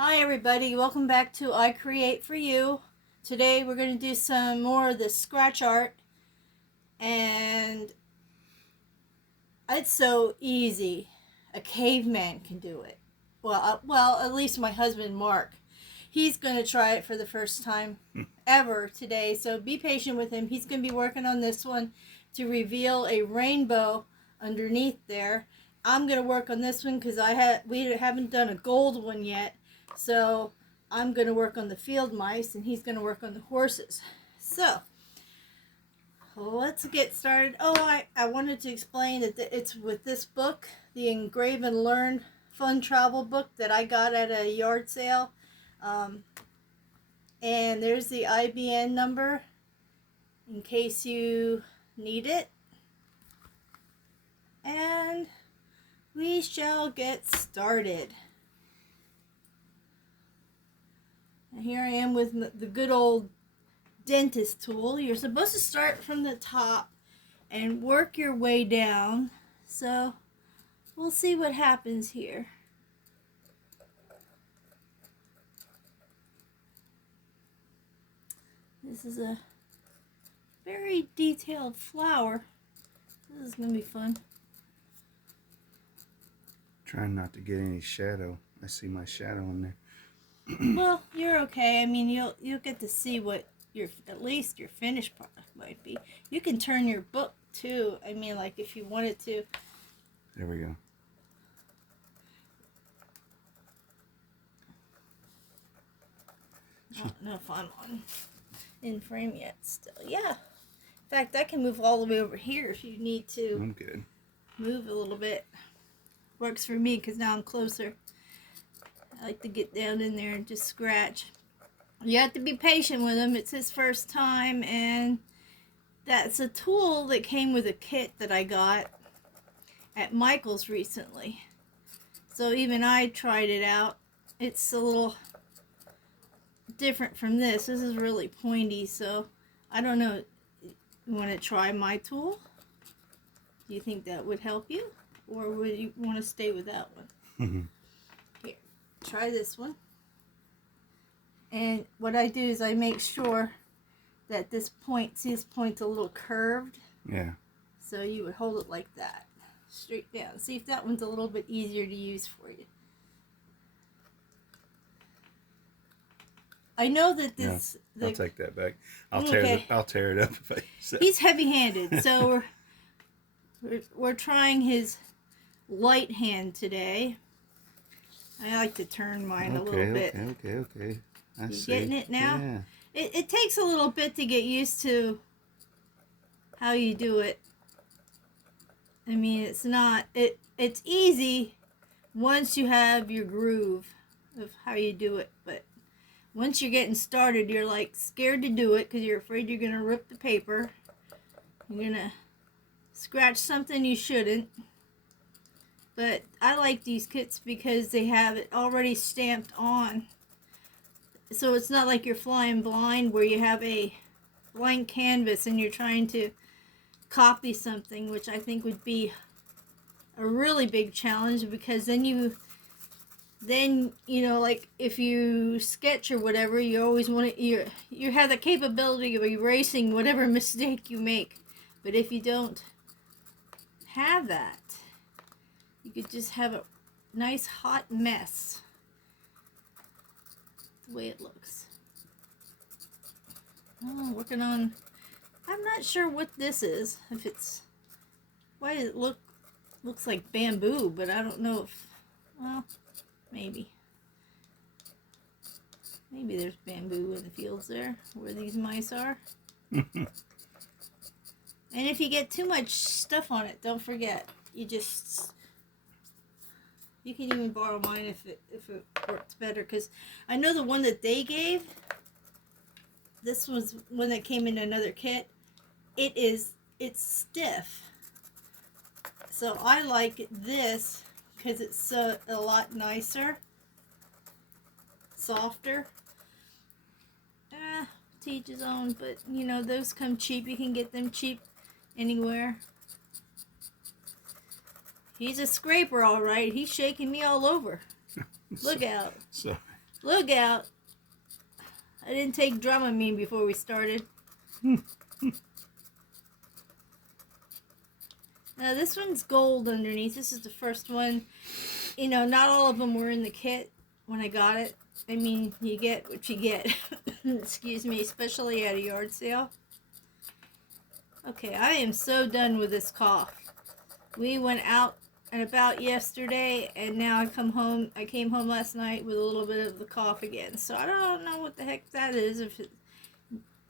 Hi everybody, welcome back to I Create For You. Today we're going to do some more of the scratch art, and it's so easy. A caveman can do it. Well, at least my husband Mark. He's going to try it for the first time ever today, so be patient with him. He's going to be working on this one to reveal a rainbow underneath there. I'm going to work on this one because we haven't done a gold one yet. So I'm going to work on the field mice and he's going to work on the horses. So let's get started. Oh, I wanted to explain that it's with this book, the Engrave and Learn Fun Travel book that I got at a yard sale. And there's the IBN number in case you need it. And we shall get started. And here I am with the good old dentist tool. You're supposed to start from the top and work your way down. So we'll see what happens here. This is a very detailed flower. This is going to be fun. Trying not to get any shadow. I see my shadow in there. Well, you're okay. I mean, you'll get to see what at least your finished product might be. You can turn your book too. I mean, like if you wanted to. There we go. I don't know if I'm in frame yet. Still, yeah. In fact, I can move all the way over here if you need to. I'm good. Move a little bit. Works for me because now I'm closer. I like to get down in there and just scratch. You have to be patient with him. It's his first time, and that's a tool that came with a kit that I got at Michael's recently. So even I tried it out. It's a little different from this. This is really pointy, so I don't know. You want to try my tool? Do you think that would help you? Or would you want to stay with that one? Here, try this one. And what I do is I make sure that this point, see this point's a little curved? Yeah. So you would hold it like that, straight down. See if that one's a little bit easier to use for you. I know that this... Yeah, I'll take that back. I'll Okay. tear it up if I so. He's heavy-handed, so we're trying his light hand today. I like to turn mine a little bit. Okay. I see. Getting it now? Yeah. It takes a little bit to get used to how you do it. I mean, it's not... It's easy once you have your groove of how you do it, but once you're getting started, you're like scared to do it because you're afraid you're going to rip the paper. You're going to scratch something you shouldn't. But I like these kits because they have it already stamped on. So it's not like you're flying blind where you have a blank canvas and you're trying to copy something, which I think would be a really big challenge because then you know, like if you sketch or whatever, you always want to, you have the capability of erasing whatever mistake you make. But if you don't have that, you could just have a nice hot mess. The way it looks. Oh, working on, I'm not sure what this is. If it's, why does it looks like bamboo, but I don't know if, well, maybe there's bamboo in the fields there where these mice are. And if you get too much stuff on it, don't forget, you can even borrow mine if it works better, because I know the one that they gave, this was one that came in another kit, it's stiff. So I like this because it's a lot nicer, softer. To each his own, but you know, those come cheap. You can get them cheap anywhere. He's a scraper, all right. He's shaking me all over. Look out. So Look out. I didn't take Dramamine before we started. Now this one's gold underneath. This is the first one. You know, not all of them were in the kit when I got it. I mean, you get what you get. Excuse me, especially at a yard sale. Okay, I am so done with this cough. We went out and about yesterday, and now I came home last night with a little bit of the cough again. So I don't know what the heck that is, if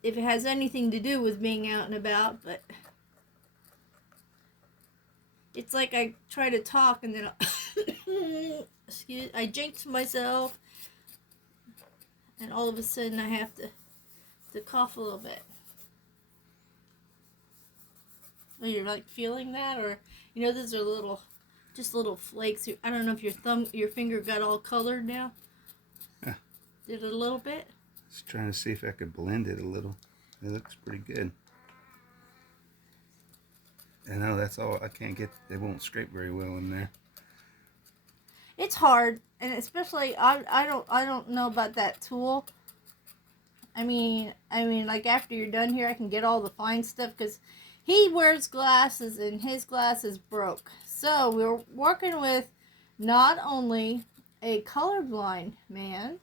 it has anything to do with being out and about, but it's like I try to talk and then I jinx myself, and all of a sudden I have to cough a little bit. Oh, you're like feeling that, or you know, those are just little flakes. I don't know if your finger got all colored now. Yeah. Did it a little bit? Just trying to see if I could blend it a little. It looks pretty good. I know that's all. I can't get. It won't scrape very well in there. It's hard, and especially I don't know about that tool. I mean, like after you're done here, I can get all the fine stuff because he wears glasses and his glasses broke. So we're working with not only a colorblind man,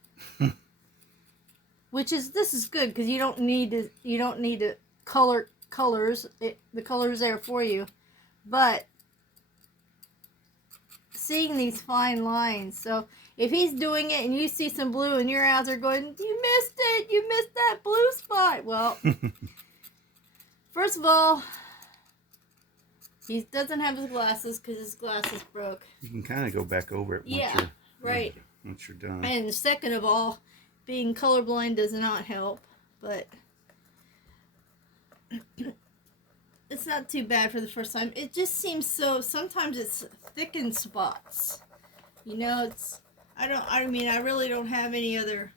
this is good because you don't need to colors. The color's there for you, but seeing these fine lines. So if he's doing it and you see some blue and you're out there going, you missed it, you missed that blue spot. Well, first of all, he doesn't have his glasses because his glasses broke. You can kind of go back over it once you're done. And second of all, being colorblind does not help, but it's not too bad for the first time. It just seems sometimes it's thick in spots. You know, I really don't have any other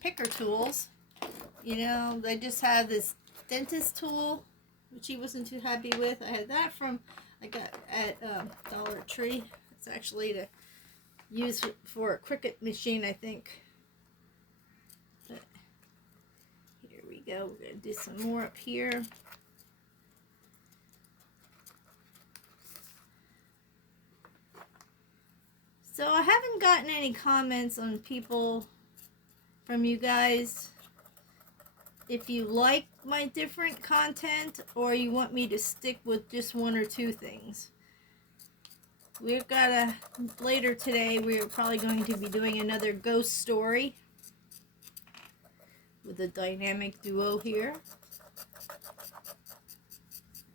picker tools. You know, I just have this dentist tool, which he wasn't too happy with. I had that I got at Dollar Tree. It's actually to use for a Cricut machine, I think. But here we go. We're going to do some more up here. So I haven't gotten any comments on from you guys if you like my different content or you want me to stick with just one or two things. Later today we're probably going to be doing another ghost story with a dynamic duo here.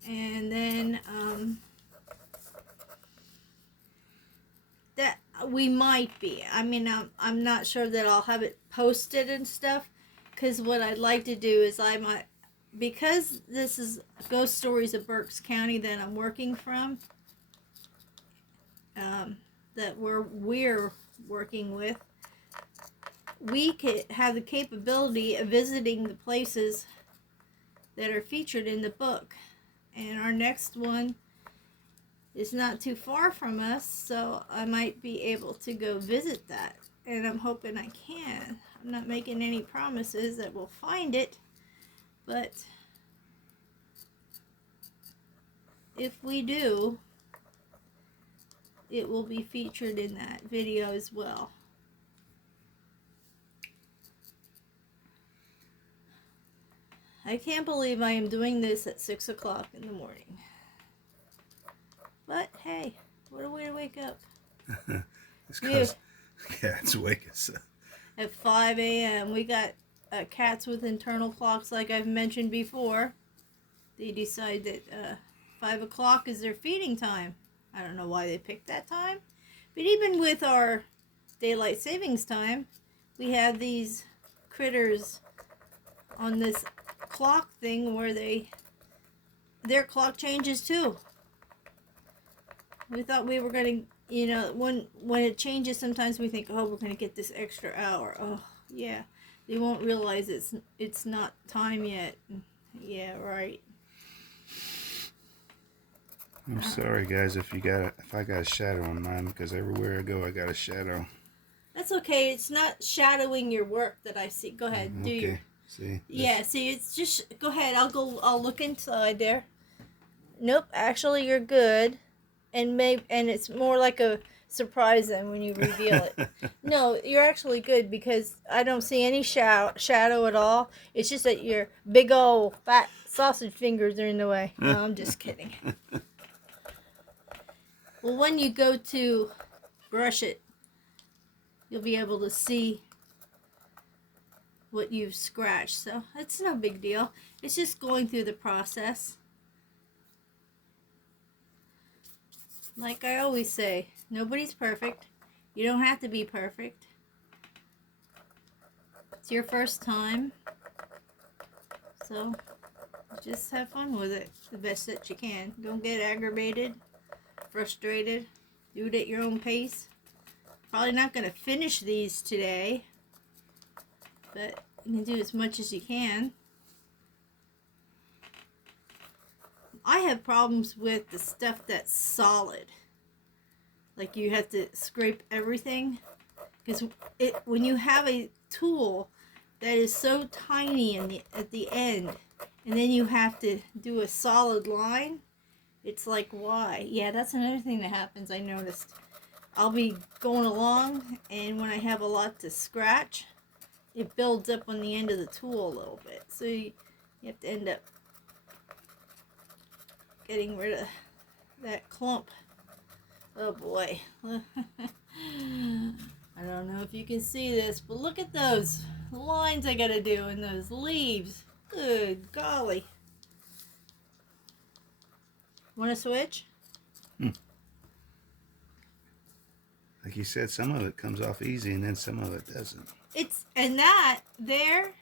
And then that we might be. I mean, I'm not sure that I'll have it posted and stuff, because what I'd like to do is because this is Ghost Stories of Berks County that I'm working from, that we're working with, we could have the capability of visiting the places that are featured in the book. And our next one is not too far from us, so I might be able to go visit that. And I'm hoping I can. I'm not making any promises that we'll find it, but if we do, it will be featured in that video as well. I can't believe I am doing this at 6 o'clock in the morning. But hey, what a way to wake up. It's because cats wake us up. At 5 a.m. We got cats with internal clocks, like I've mentioned before. They decide that 5 o'clock is their feeding time. I don't know why they picked that time. But even with our daylight savings time, we have these critters on this clock thing where their clock changes too. We thought we were going to, you know, when it changes, sometimes we think, oh, we're going to get this extra hour. Oh, yeah. They won't realize it's not time yet. Yeah, right. I'm sorry, guys, if I got a shadow on mine, because everywhere I go, I got a shadow. That's okay. It's not shadowing your work that I see. Go ahead, do your. Okay. See. Yeah, see, it's just go ahead. I'll look inside there. Nope, actually you're good. And it's more like a surprise then when you reveal it. No, you're actually good because I don't see any shadow at all. It's just that your big old fat sausage fingers are in the way. No, I'm just kidding. Well, when you go to brush it, you'll be able to see what you've scratched. So it's no big deal. It's just going through the process. Like I always say, nobody's perfect. You don't have to be perfect. It's your first time. So just have fun with it the best that you can. Don't get aggravated, frustrated. Do it at your own pace. Probably not going to finish these today, but you can do as much as you can. I have problems with the stuff that's solid. Like you have to scrape everything. Because when you have a tool that is so tiny at the end, and then you have to do a solid line, it's like, why? Yeah, that's another thing that happens, I noticed. I'll be going along, and when I have a lot to scratch, it builds up on the end of the tool a little bit. So you have to end up getting rid of that clump. Oh boy. I don't know if you can see this, but look at those lines I gotta do in those leaves. Good golly. Want to switch? Like you said, some of it comes off easy and then some of it doesn't. And that there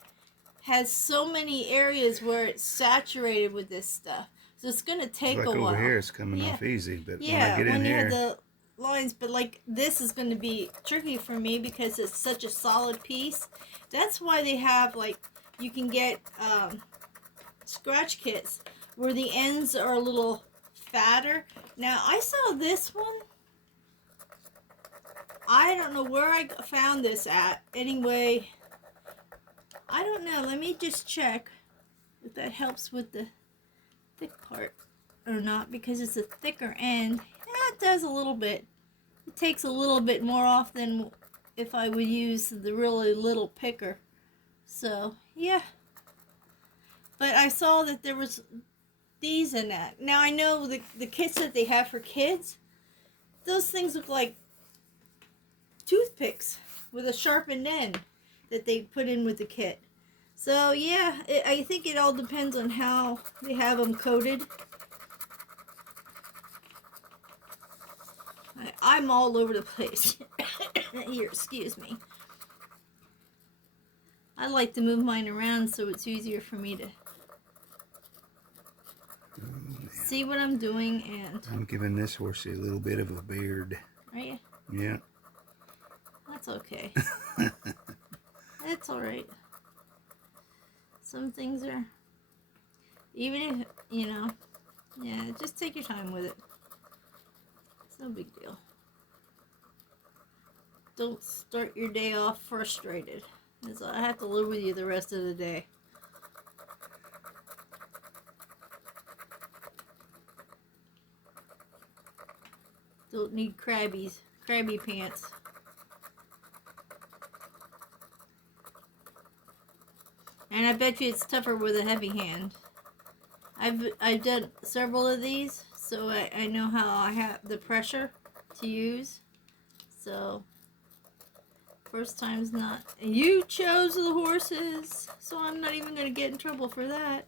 has so many areas where it's saturated with this stuff. So it's going to take like a while. Over here it's coming off easy, but when I get in when you here... have the lines, but like this is going to be tricky for me because it's such a solid piece. That's why they have, like, you can get scratch kits where the ends are a little fatter. Now, I saw this one. I don't know where I found this at. Anyway, I don't know. Let me just check if that helps with the thick part or not, because it's a thicker end. Yeah, it does a little bit. It takes a little bit more off than if I would use the really little picker. So, yeah. But I saw that there was these in that. Now, I know the kits that they have for kids, those things look like toothpicks with a sharpened end that they put in with the kit. So yeah, I think it all depends on how they have them coated. I'm all over the place here, excuse me. I like to move mine around so it's easier for me to see what I'm doing. And I'm giving this horsey a little bit of a beard. Are you? Yeah. That's okay. It's alright. Some things are, even if, yeah, just take your time with it. It's no big deal. Don't start your day off frustrated, because I have to live with you the rest of the day. Don't need crabby pants. And I bet you it's tougher with a heavy hand. I've done several of these, so I know how I have the pressure to use. So first time's not. And you chose the horses, so I'm not even gonna get in trouble for that.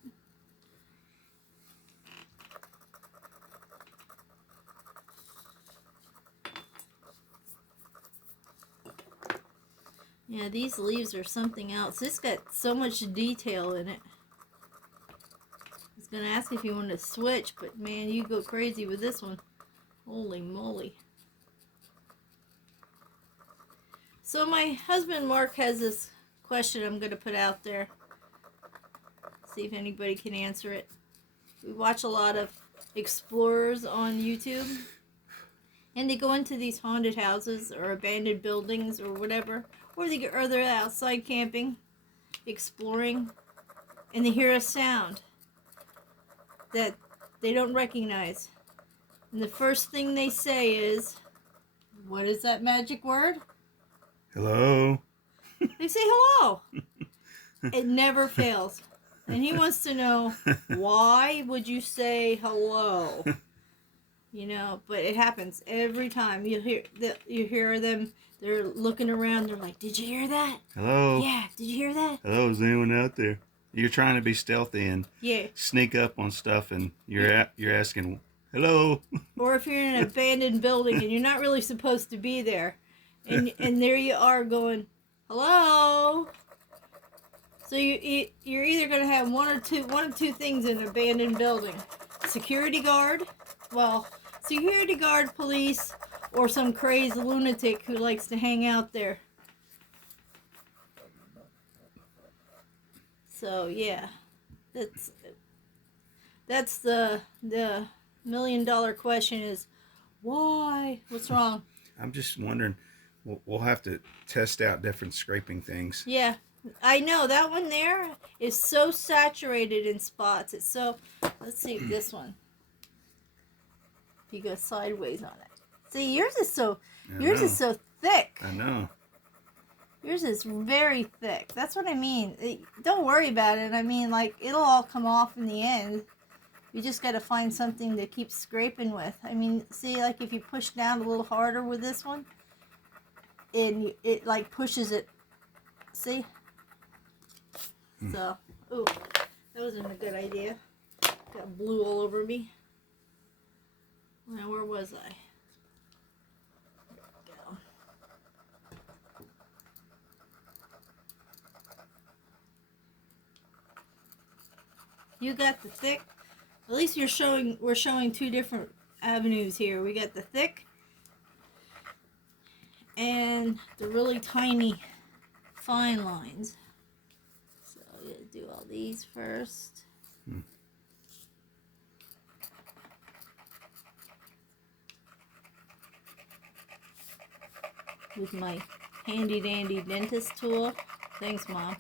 Yeah, these leaves are something else. It's got so much detail in it. I was gonna ask if you want to switch, but man, you go crazy with this one. Holy moly. So my husband Mark has this question I'm gonna put out there. See if anybody can answer it. We watch a lot of explorers on YouTube. And they go into these haunted houses or abandoned buildings or whatever, or they're outside camping, exploring, and they hear a sound that they don't recognize. And the first thing they say is, what is that magic word? Hello. They say hello. It never fails. And he wants to know, why would you say hello? You know, but it happens every time. You hear them. They're looking around. They're like, "Did you hear that? Hello. Yeah, did you hear that? Hello. Is anyone out there? You're trying to be stealthy and Yeah." sneak up on stuff, and you're asking, "Hello." Or if you're in an abandoned building and you're not really supposed to be there, and there you are going, "Hello." So you're either going to have one of two things in an abandoned building: security guard, security guard, police, or some crazed lunatic who likes to hang out there. So yeah, that's the $1,000,000 question is, why? What's wrong? I'm just wondering. We'll have to test out different scraping things. Yeah, I know that one there is so saturated in spots. It's so. Let's see this one. You go sideways on it. See, yours is so thick. I know. Yours is very thick. That's what I mean. Don't worry about it. I mean, like, it'll all come off in the end. You just got to find something to keep scraping with. I mean, see, like, if you push down a little harder with this one, and it like pushes it. See? So, ooh, that wasn't a good idea. Got blue all over me. Now, where was I? There we go. You got the thick. At least we're showing two different avenues here. We got the thick and the really tiny fine lines. So I'm gonna do all these first. With my handy dandy dentist tool. Thanks, Mom,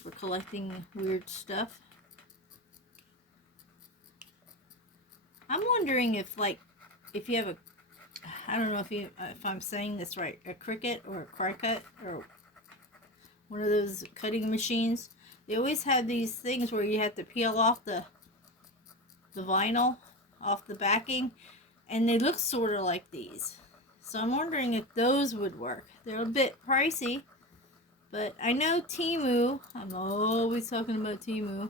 for collecting weird stuff. I'm wondering if you have I don't know if I'm saying this right, a Cricut or a Cricut or one of those cutting machines. They always have these things where you have to peel off the vinyl off the backing, and they look sort of like these. So I'm wondering if those would work. They're a bit pricey, but I know Temu. I'm always talking about Temu.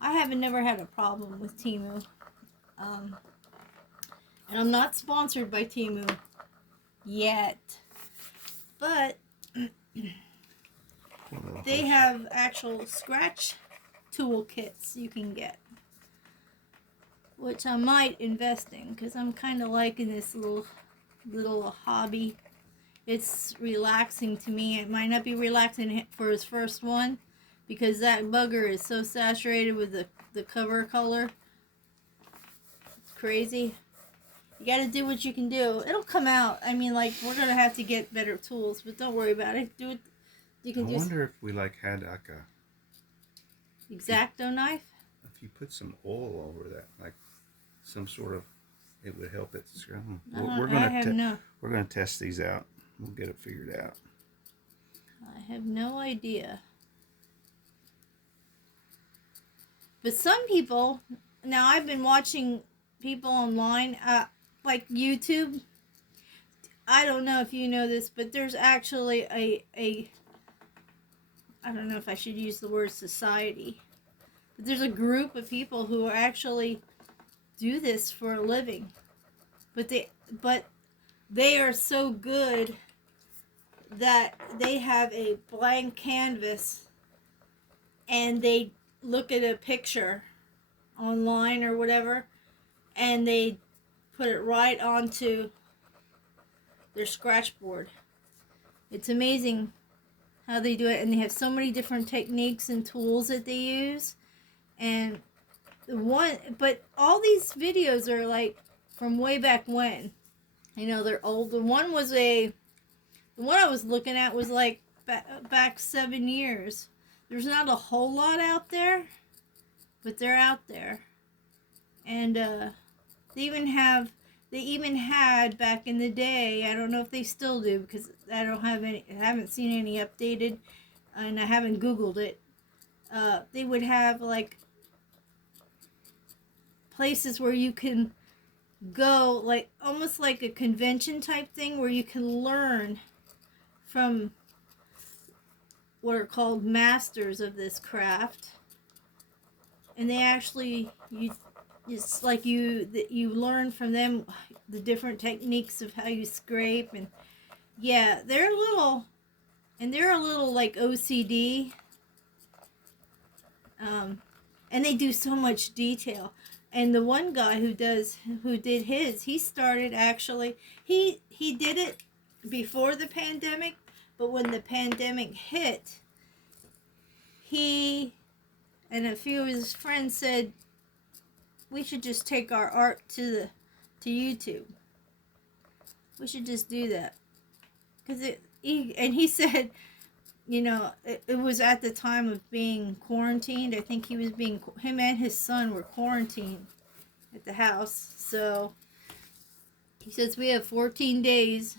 I haven't never had a problem with Temu. And I'm not sponsored by Temu yet, but they have actual scratch tool kits you can get, which I might invest in because I'm kind of liking this little hobby. It's relaxing to me. It might not be relaxing for his first one because that bugger is so saturated with the cover color. It's crazy. You gotta do what you can do. It'll come out. I mean, like, we're gonna have to get better tools, but don't worry about it. Do it. You can I wonder if we had like a X-Acto knife. If you put some oil over that, like some sort of, it would help it. We're gonna test these out. We'll get it figured out. I have no idea. But some people, now I've been watching people online, like YouTube. I don't know if you know this, but there's actually I don't know if I should use the word society, but there's a group of people who actually do this for a living. But they are so good that they have a blank canvas and they look at a picture online or whatever and they put it right onto their scratch board. It's amazing how they do it, and they have so many different techniques and tools that they use. And but all these videos are like from way back when. You know, they're old. The one I was looking at was like back 7 years. There's not a whole lot out there, but they're out there. And they even had back in the day, I don't know if they still do because I haven't seen any updated, and I haven't Googled it. They would have like places where you can go, like almost like a convention type thing, where you can learn from what are called masters of this craft, and they actually it's like you learn from them the different techniques of how you scrape. And yeah, they're a little like OCD, and they do so much detail. And the one guy who did his, he started actually, he did it before the pandemic, but when the pandemic hit, he and a few of his friends said, we should just take our art to YouTube. We should just do that. Because he said, you know, it was at the time of being quarantined. I think him and his son were quarantined at the house. So he says we have 14 days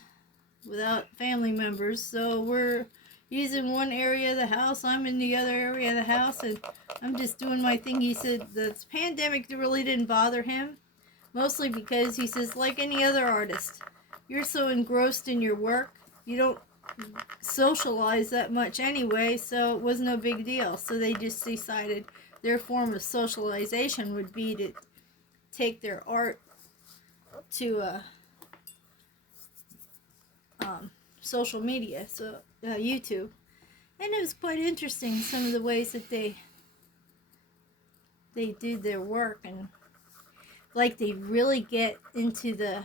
without family members. So we're using one area of the house. I'm in the other area of the house, and I'm just doing my thing. He said the pandemic really didn't bother him, mostly because he says, like any other artist, you're so engrossed in your work, you don't socialize that much anyway, so it was no big deal. So they just decided their form of socialization would be to take their art to social media, so YouTube. And it was quite interesting, some of the ways that they do their work, and like they really get into the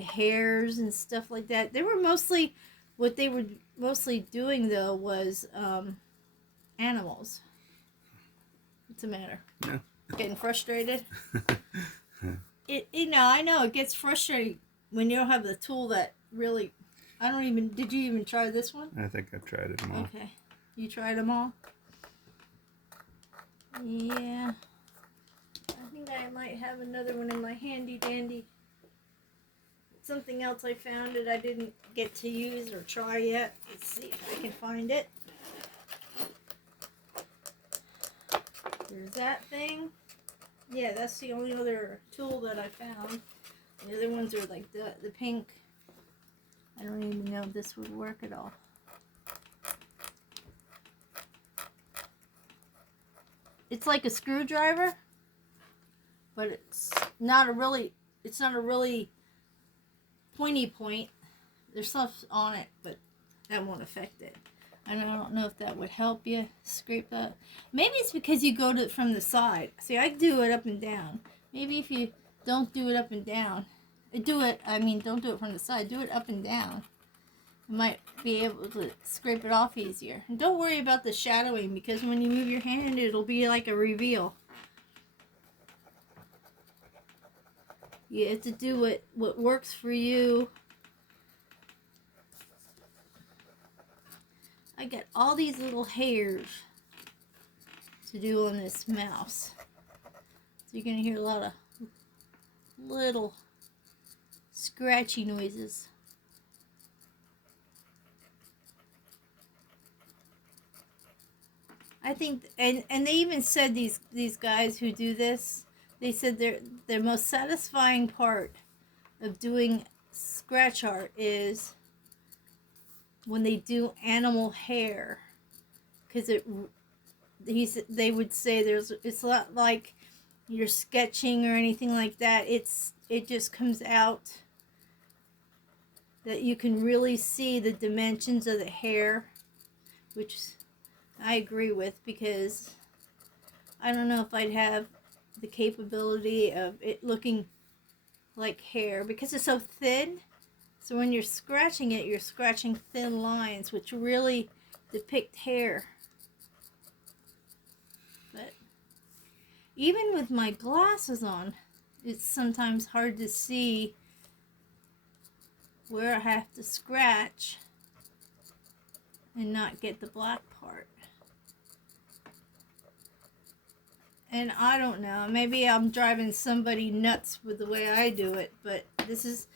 hairs and stuff like that. What they were mostly doing though was animals. What's the matter? Yeah. Getting frustrated? I know it gets frustrating when you don't have the tool that really. Did you even try this one? I think I've tried them all. Okay. You tried them all? Yeah. I think I might have another one in my handy dandy. Something else I found that I didn't get to use or try yet. Let's see if I can find it. There's that thing. Yeah, that's the only other tool that I found. The other ones are like the pink. I don't even know if this would work at all. It's like a screwdriver, but it's not a really pointy point. There's stuff on it, but that won't affect it. And I don't know if that would help you scrape that. Maybe it's because you go from the side. See, I do it up and down. Maybe if you don't do it up and down, don't do it from the side. Do it up and down. You might be able to scrape it off easier. And don't worry about the shadowing, because when you move your hand, it'll be like a reveal. You have to do what works for you. I got all these little hairs to do on this mouse. So you're going to hear a lot of little scratchy noises. I think, and they even said these guys who do this, they said their most satisfying part of doing scratch art is when they do animal hair, because they would say it's not like you're sketching or anything like that. It just comes out that you can really see the dimensions of the hair, which I agree with, because I don't know if I'd have the capability of it looking like hair, because it's so thin. So when you're scratching it, you're scratching thin lines, which really depict hair. But even with my glasses on, it's sometimes hard to see where I have to scratch and not get the black part. And I don't know, maybe I'm driving somebody nuts with the way I do it, but this is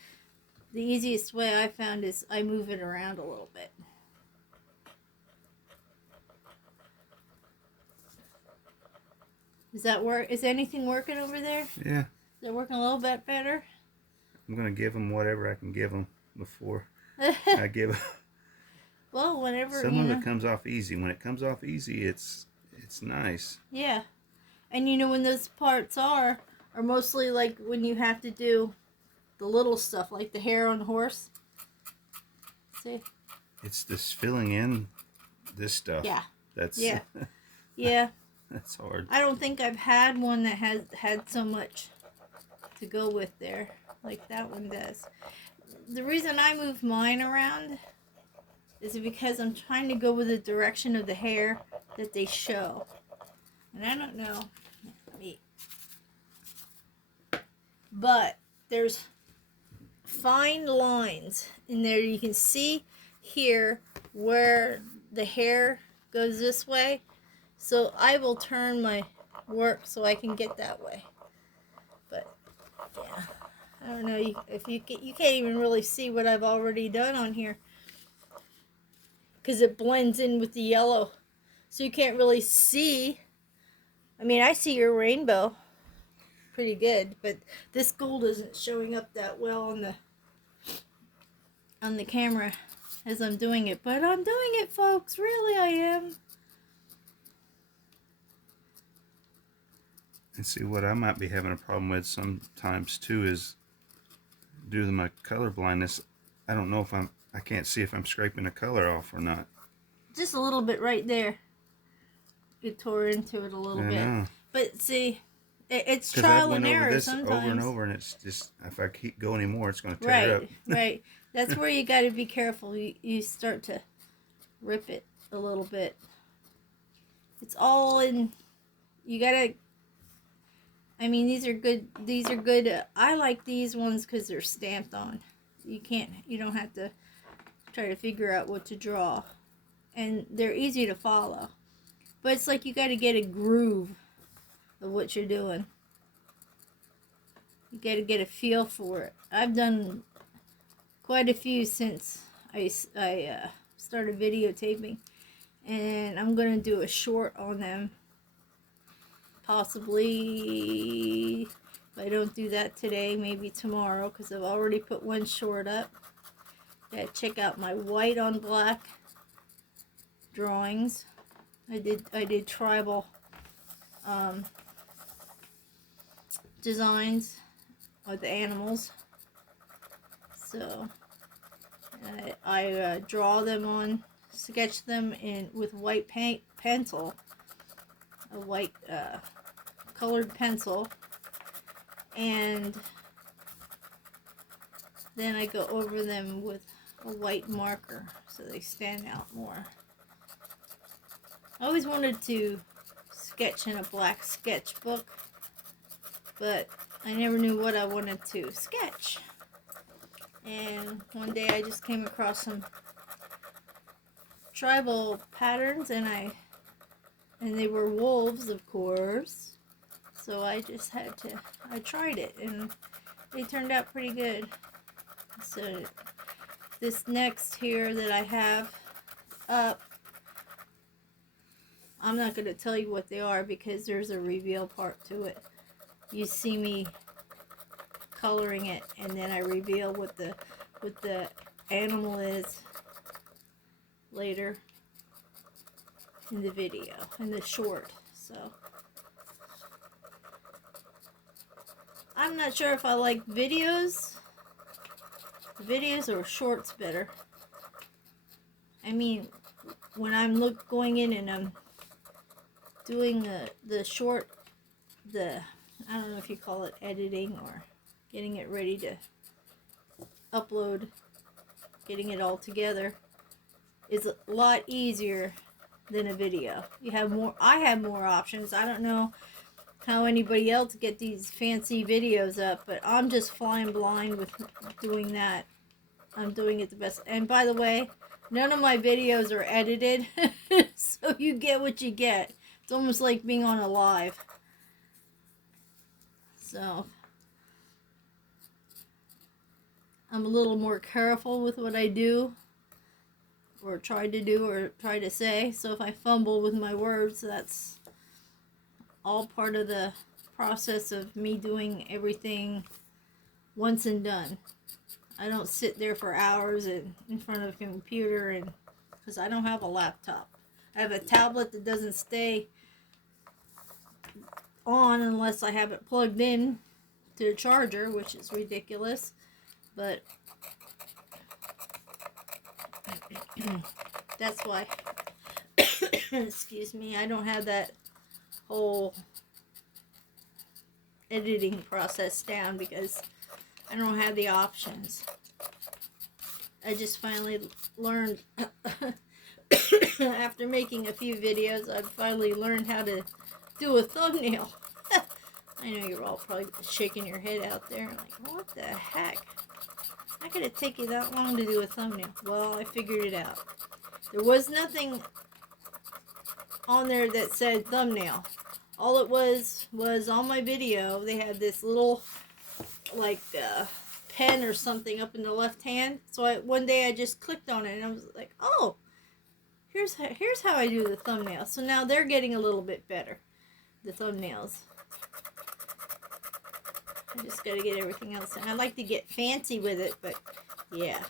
the easiest way I found is I move it around a little bit. Does that work? Is anything working over there? Yeah. Is it working a little bit better? I'm going to give them whatever I can give them before I give them. Well, whenever, Some of it comes off easy. When it comes off easy, it's nice. Yeah. And you know when those parts are mostly like when you have to do the little stuff, like the hair on the horse. See? It's this filling in this stuff. Yeah. That's yeah. Yeah. That's hard. I don't think I've had one that has had so much to go with there like that one does. The reason I move mine around is because I'm trying to go with the direction of the hair that they show. And I don't know. But there's fine lines in there. You can see here where the hair goes this way. So I will turn my work so I can get that way. But yeah, I don't know if you can't even really see what I've already done on here because it blends in with the yellow, so you can't really see. I mean, I see your rainbow pretty good, but this gold isn't showing up that well on the camera as I'm doing it. But I'm doing it, folks. Really, I am. And see, what I might be having a problem with sometimes too is due to my color blindness, I don't know if I can't see if I'm scraping the color off or not. Just a little bit right there. It tore into it a little bit. Know. But see, it's trial and error sometimes. Over and over, and it's just, if I keep going anymore, it's going to tear up. Right. That's where you got to be careful. You start to rip it a little bit. It's all in. You got to. I mean, these are good. I like these ones because they're stamped on. You don't have to try to figure out what to draw. And they're easy to follow. But it's like you got to get a groove of what you're doing. You got to get a feel for it. I've done quite a few since I started videotaping. And I'm going to do a short on them. Possibly, if I don't do that today, maybe tomorrow, because I've already put one short up. Yeah, check out my white on black drawings. I did tribal designs with the animals. So I draw them on, sketch them with white pencil, a white colored pencil, and then I go over them with a white marker so they stand out more. I always wanted to sketch in a black sketchbook, but I never knew what I wanted to sketch. And one day I just came across some tribal patterns, and they were wolves, of course. So I just I tried it, and they turned out pretty good. So this next here that I have up, I'm not going to tell you what they are because there's a reveal part to it. You see me coloring it, and then I reveal what the animal is later in the video, in the short. So I'm not sure if I like videos or shorts better. I mean, when I'm going in and I'm doing the short, I don't know if you call it editing or getting it ready to upload, getting it all together, is a lot easier than a video. I have more options. I don't know how anybody else get these fancy videos up, but I'm just flying blind with doing that. I'm doing it the best. And by the way, none of my videos are edited, so you get what you get. It's almost like being on a live. So I'm a little more careful with what I do, or try to do, or try to say. So if I fumble with my words, that's all part of the process of me doing everything once and done. I don't sit there for hours in front of a computer, and because I don't have a laptop. I have a tablet that doesn't stay on unless I have it plugged in to the charger, which is ridiculous. But that's why, excuse me, I don't have that whole editing process down, because I don't have the options. I just finally learned, after making a few videos, I finally learned how to do a thumbnail. I know you're all probably shaking your head out there like, what the heck? How could it take you that long to do a thumbnail? Well, I figured it out. There was nothing on there that said thumbnail. All it was on my video, they had this little, like, pen or something up in the left hand. So one day I just clicked on it, and I was like, oh, here's how I do the thumbnail. So now they're getting a little bit better, the thumbnails. I just got to get everything else in. I like to get fancy with it, but yeah.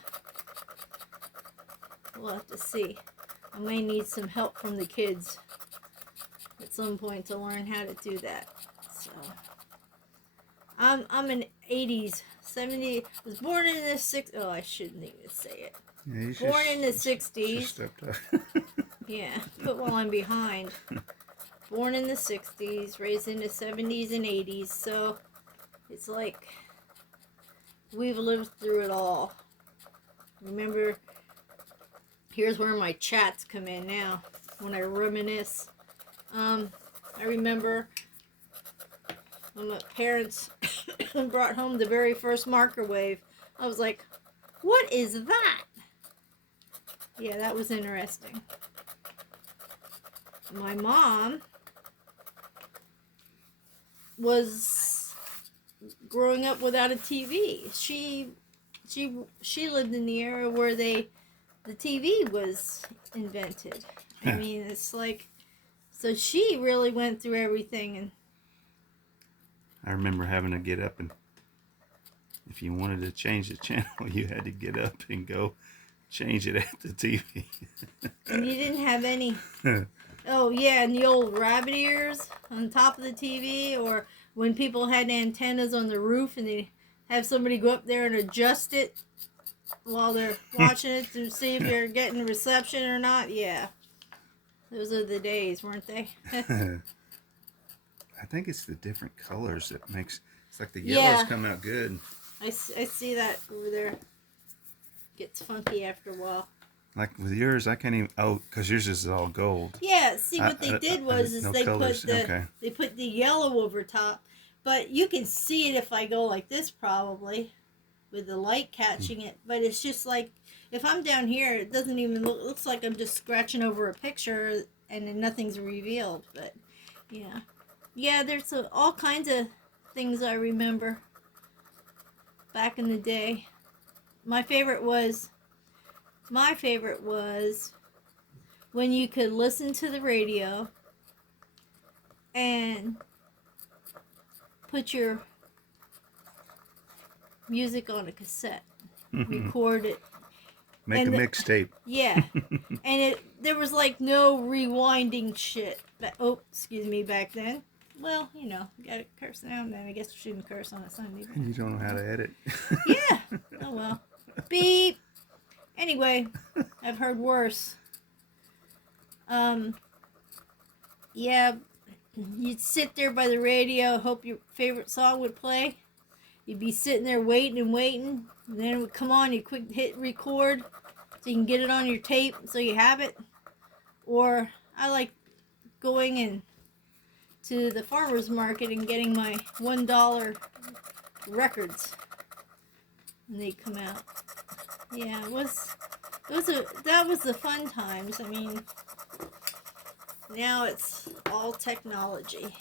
We'll have to see. I may need some help from the kids at some point to learn how to do that. So I'm an 80s, 70s, was born in the 60s. Oh, I shouldn't even say it. Yeah, born in the 60s. Yeah, but while I'm behind. Born in the 60s, raised in the 70s and 80s, so it's like we've lived through it all. Remember, here's where my chats come in now, when I reminisce. I remember when my parents brought home the very first microwave. I was like, what is that? Yeah, that was interesting. My mom was growing up without a TV. She lived in the era where the TV was invented. I mean, it's like, so she really went through everything. And I remember having to get up, and if you wanted to change the channel, you had to get up and go change it at the TV. And you didn't have any. Oh yeah, and the old rabbit ears on top of the TV, or when people had antennas on the roof and they have somebody go up there and adjust it while they're watching it to see if you're getting reception or not. Yeah, those are the days, weren't they? I think it's the different colors that makes, it's like the yellows come out good. I see that over there. Gets funky after a while. Like with yours, I can't even. Oh, because yours is all gold. Yeah. See, what they did was no they colors. They put the yellow over top, but you can see it if I go like this, probably, with the light catching it. But it's just like, if I'm down here, it doesn't even look. It looks like I'm just scratching over a picture and then nothing's revealed. But yeah. There's all kinds of things I remember back in the day. My favorite was when you could listen to the radio and put your music on a cassette, record it. Make a mixtape. Yeah. And there was like no rewinding shit. Excuse me, back then. Well, you gotta curse now and then. I guess you shouldn't curse on a Sunday. And you don't know how to edit. Yeah. Oh well. Beep. Anyway, I've heard worse. Yeah, you'd sit there by the radio, hope your favorite song would play. You'd be sitting there waiting, and then it would come on, you quick hit record so you can get it on your tape so you have it. Or I like going and to the farmer's market and getting my $1 records when they come out. Yeah, that was the fun times. I mean, now it's all technology.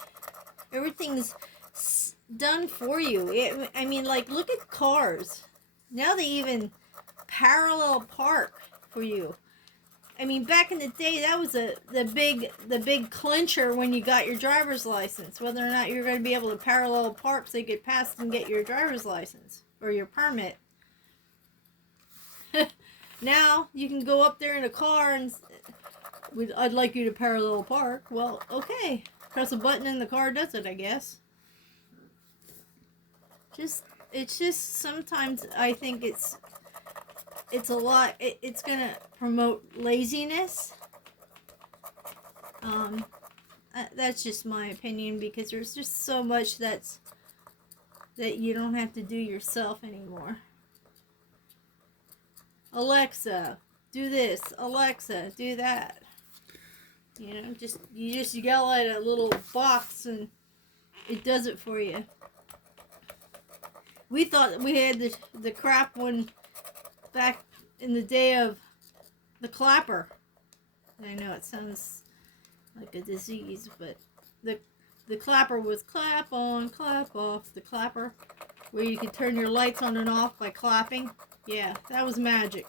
Everything's done for you. I mean, like, look at cars. Now they even parallel park for you. I mean, back in the day, that was the big clincher when you got your driver's license, whether or not you're going to be able to parallel park so you could pass and get your driver's license or your permit. Now you can go up there in a car and I'd like you to parallel park. Well, okay, press a button and the car does it, I guess. It's just sometimes I think it's a lot. It's gonna promote laziness. That's just my opinion, because there's just so much that you don't have to do yourself anymore. Alexa, do this. Alexa, do that. You know, you just yell at a little box and it does it for you. We thought we had the crap one back in the day of the clapper. I know it sounds like a disease, but the clapper was clap on, clap off. The clapper, where you could turn your lights on and off by clapping. Yeah, that was magic.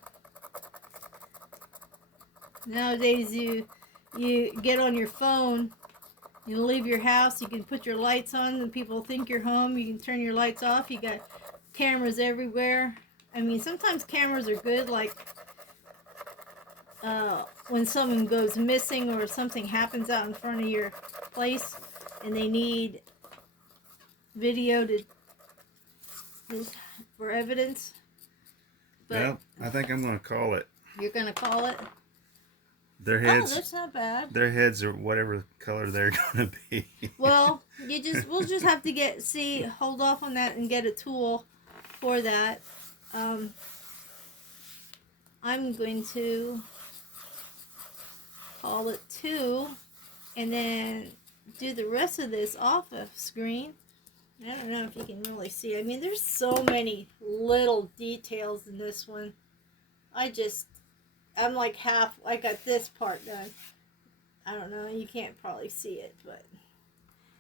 Nowadays, you get on your phone, you leave your house, you can put your lights on, and people think you're home. You can turn your lights off. You got cameras everywhere. I mean, sometimes cameras are good, like when someone goes missing or something happens out in front of your place and they need video for evidence. But well, I think I'm going to call it. You're going to call it? Their heads. Oh, that's not bad. Their heads are whatever color they're going to be. Well, we'll just have to hold off on that and get a tool for that. I'm going to call it 2 and then do the rest of this off of screen. I don't know if you can really see. I mean, there's so many little details in this one. I'm like I got this part done. I don't know, you can't probably see it, but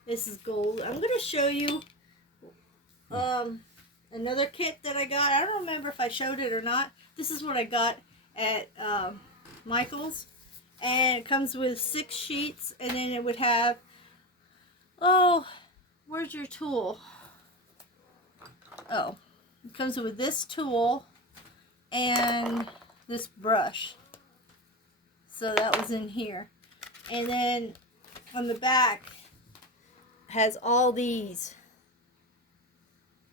this is gold. I'm going to show you another kit that I got. I don't remember if I showed it or not. This is what I got at Michael's. And it comes with 6 sheets, and then it would have, where's your tool? Oh, it comes with this tool and this brush. So that was in here. And then on the back has all these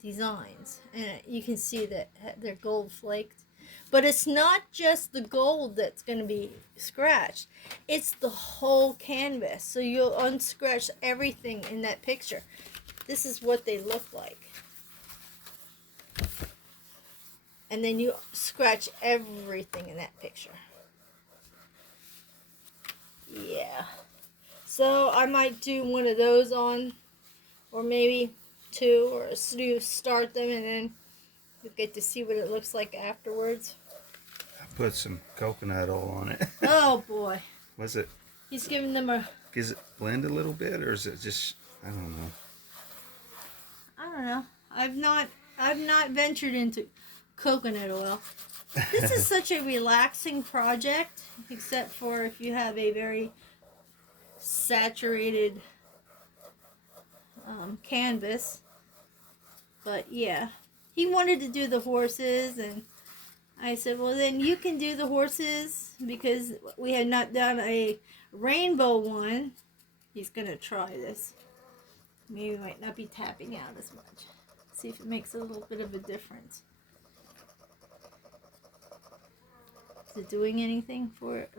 designs, and you can see that they're gold flaked. But it's not just the gold that's going to be scratched. It's the whole canvas. So you'll unscratch everything in that picture. This is what they look like. And then you scratch everything in that picture. Yeah. So I might do one of those on, or maybe 2, or start them and then you get to see what it looks like afterwards. I put some coconut oil on it. Oh boy. Was it? He's giving them a... Is it blend a little bit, or is it just, I don't know. I don't know. I've not ventured into coconut oil. This is such a relaxing project, except for if you have a very saturated canvas. But yeah, he wanted to do the horses, and I said, well, then you can do the horses, because we had not done a rainbow one. He's gonna try this. Maybe it might not be tapping out as much. See if it makes a little bit of a difference. Is it doing anything for it?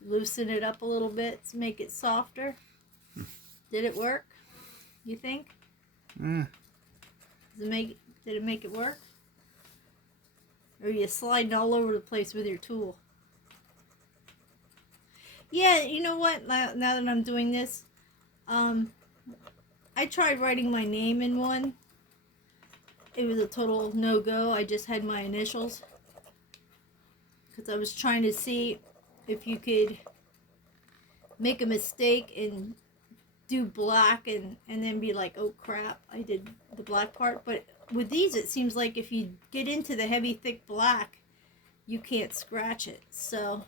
Loosen it up a little bit to make it softer. Did it work? You think? Did it make it work? Or are you sliding all over the place with your tool? Yeah, you know what? Now that I'm doing this, Um, I tried writing my name in one. It was a total no-go. I just had my initials. Because I was trying to see if you could make a mistake and do black and then be like, oh crap, I did the black part. But with these, it seems like if you get into the heavy, thick black, you can't scratch it. So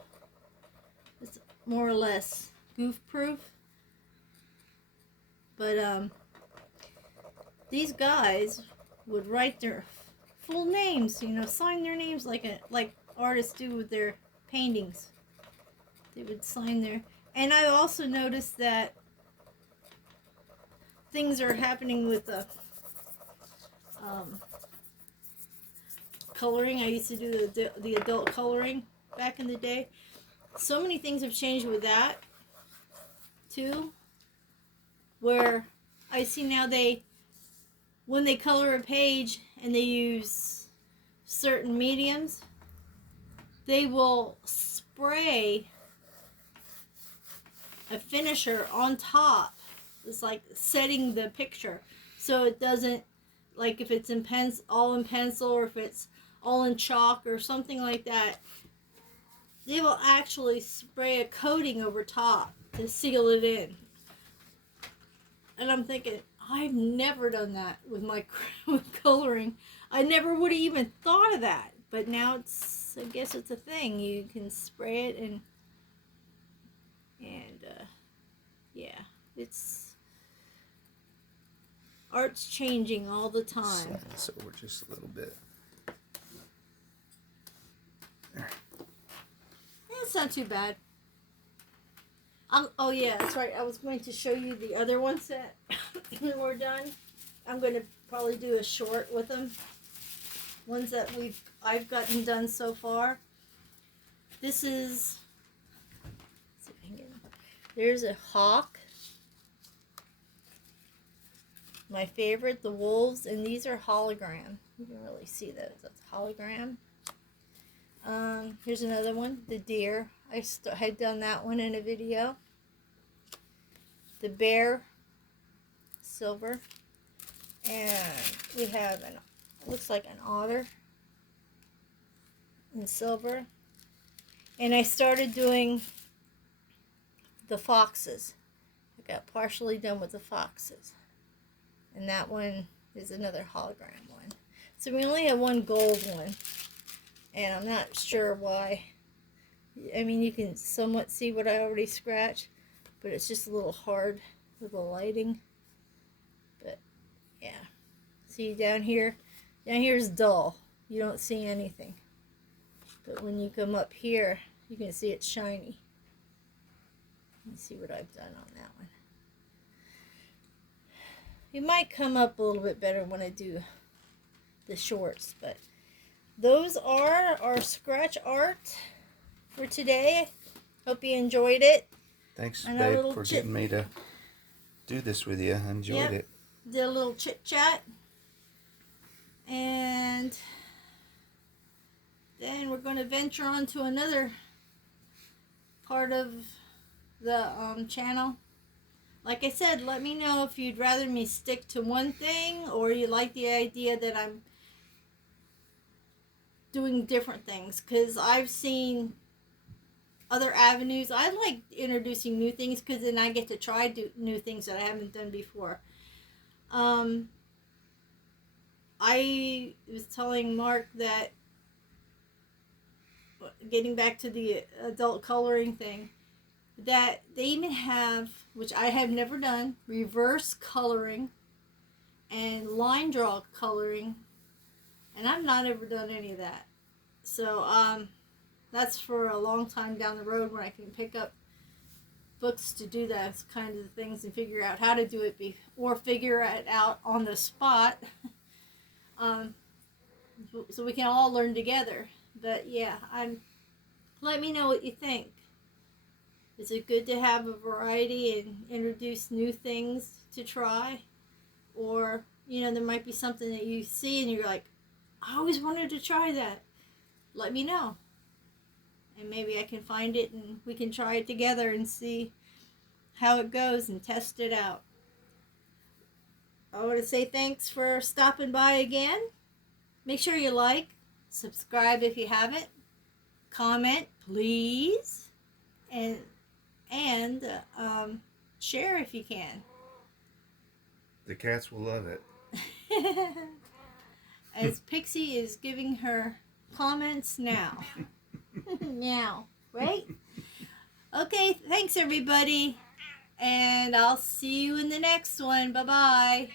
it's more or less goof proof. But these guys would write their full names, sign their names like artists do with their paintings. They would sign their. And I also noticed that things are happening with the coloring. I used to do the adult coloring back in the day. So many things have changed with that too, where I see now when they color a page and they use certain mediums, they will spray a finisher on top. It's like setting the picture so it doesn't, like if it's all in pencil or if it's all in chalk or something like that, they will actually spray a coating over top to seal it in. And I'm thinking, I've never done that with my with coloring. I never would have even thought of that. But now I guess it's a thing. You can spray it and yeah, art's changing all the time. Slide this over just a little bit. There. It's not too bad. Oh yeah, that's right. I was going to show you the other ones that were done. I'm going to probably do a short with them. Ones that I've gotten done so far. This is. Let's see if I can get. There's a hawk. My favorite, the wolves, and these are hologram. You can really see those. That's hologram. Here's another one, the deer. I had done that one in a video. The bear, silver. And we have looks like an otter in silver. And I started doing the foxes. I got partially done with the foxes. And that one is another hologram one. So we only have one gold one. And I'm not sure why. I mean, you can somewhat see what I already scratched, but it's just a little hard with the lighting. But yeah. See down here is dull. You don't see anything. But when you come up here, you can see it's shiny. Let's see what I've done on that one. It might come up a little bit better when I do the shorts, but those are our scratch art for today. Hope you enjoyed it. Thanks, babe, for getting me to do this with you. I enjoyed it. Did a little chit chat. And then we're going to venture on to another part of the channel. Like I said, let me know if you'd rather me stick to one thing or you like the idea that I'm doing different things, because I've seen other avenues. I like introducing new things because then I get to try new things that I haven't done before. I was telling Mark that, getting back to the adult coloring thing, that they even have, which I have never done, reverse coloring and line draw coloring, and I've not ever done any of that. So that's for a long time down the road when I can pick up books to do those kinds of things and figure out how to do it or figure it out on the spot. So we can all learn together. But yeah, let me know what you think. Is it good to have a variety and introduce new things to try? Or, there might be something that you see and you're like, I always wanted to try that. Let me know. And maybe I can find it and we can try it together and see how it goes and test it out. I want to say thanks for stopping by again. Make sure you like, subscribe if you haven't, comment please, and share if you can. The cats will love it. As Pixie is giving her comments now. Now, right? Okay, thanks everybody. And I'll see you in the next one. Bye-bye.